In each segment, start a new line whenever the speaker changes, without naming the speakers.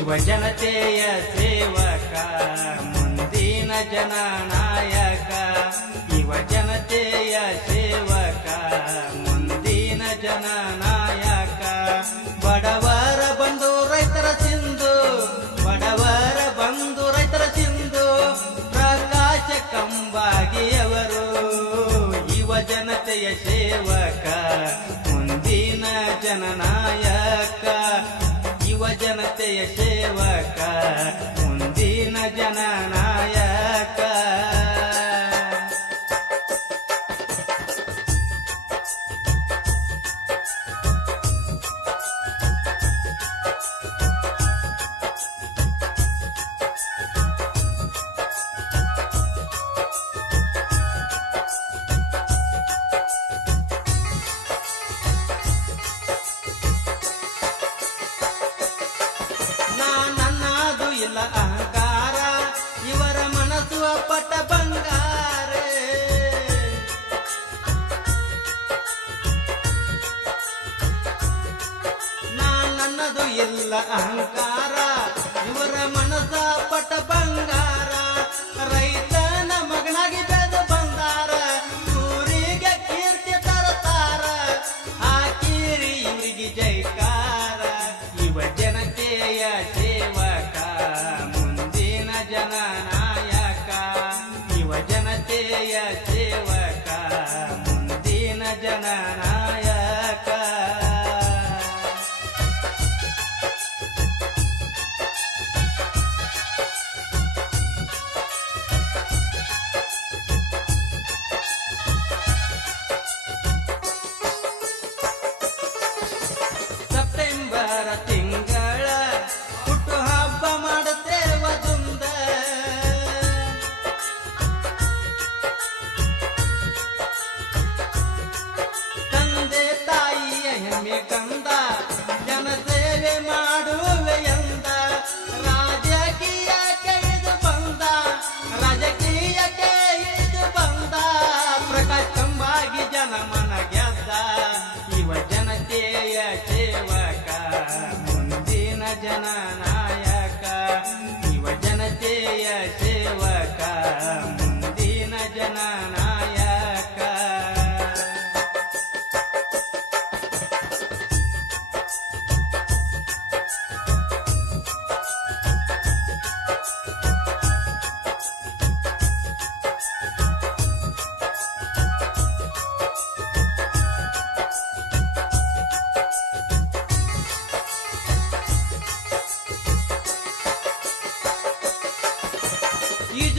ಯುವ ಜನತೆಯ ಸೇವಕ, ಮುಂದಿನ ಜನನಾಯಕ ಯುವ ಜನತೆಯ ಸೇವಕ, ಮುಂದಿನ ಜನನಾಯಕ ಬಡವರ ಬಂಧು ರೈತರ ಸಿಂಧು, ಬಡವರ ಬಂಧು ರೈತರ ಸಿಂಧು. ಪ್ರಕಾಶ ಕಂಬಾಗಿಯವರು ಯುವ ಜನತೆಯ ಸೇವಕ, ಮುಂದಿನ ಜನತೆಯ ಸೇವಕ ಮುಂದಿನ ಜನನಾಯಕ ಅಹಂಕಾರ, ಇವರ ಮನಸ್ಸು ಅಪ್ಪಟ ಬಂಗಾರ. ನಾ ನನ್ನದು ಎಲ್ಲ ಅಹಂಕಾರ, ಇವರ ಮನಸ್ಸ ಅಪ್ಪಟ ಬಂಗಾರ. ರೈತನ ಮಗನಾಗಿ ಬೆಳೆದು ಬಂದಾರ ಊರಿಗೆ ಕೀರ್ತಿ ತರತಾರ. ಆ ಕೀರಿ ಇವರಿಗೆ ಜೈಕಾರ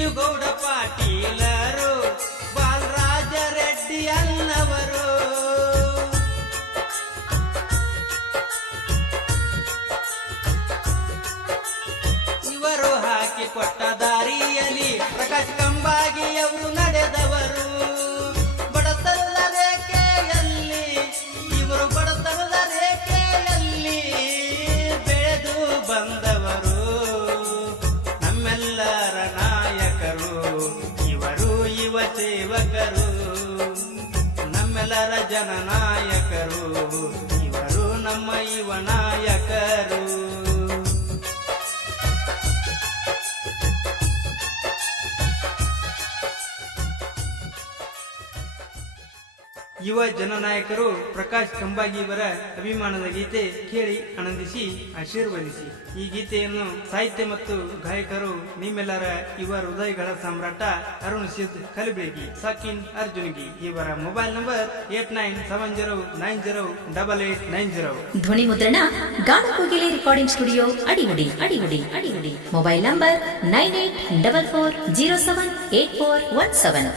ಈಜುಗೌಡ ಪಾಟೀಲರು ಬಾಲರಾಜ ರೆಡ್ಡಿ ಅನ್ನವರು. ಇವರು ಹಾಕಿ ಸೇವಕರು ನಮ್ಮೆಲ್ಲರ ಜನನಾಯಕರು ಇವರು ನಮ್ಮ ಯುವ ನಾಯಕರು ಯುವ ಜನನಾಯಕರು ಪ್ರಕಾಶ್ ಕಂಬಾಗಿ ಅಭಿಮಾನದ ಗೀತೆ ಕೇಳಿ ಆನಂದಿಸಿ, ಆಶೀರ್ವದಿಸಿ. ಈ ಗೀತೆಯನ್ನು ಸಾಹಿತ್ಯ ಮತ್ತು ಗಾಯಕರು ನಿಮ್ಮೆಲ್ಲರ ಯುವ ಹೃದಯಗಳ ಸಾಮ್ರಾಟ ಅರುಣ್ ಸಿದ್ ಕಲಬೇಗಿ ಸಾಕಿನ್ ಅರ್ಜುನ್ಗಿ. ಇವರ mobile number eight nine seven zero nine zero double eight nine zero.
ಧ್ವನಿ ಮುದ್ರಣ Ganakogile recording studio Adigudi Adigudi Adigudi mobile number nine eight double four zero seven eight four one seven.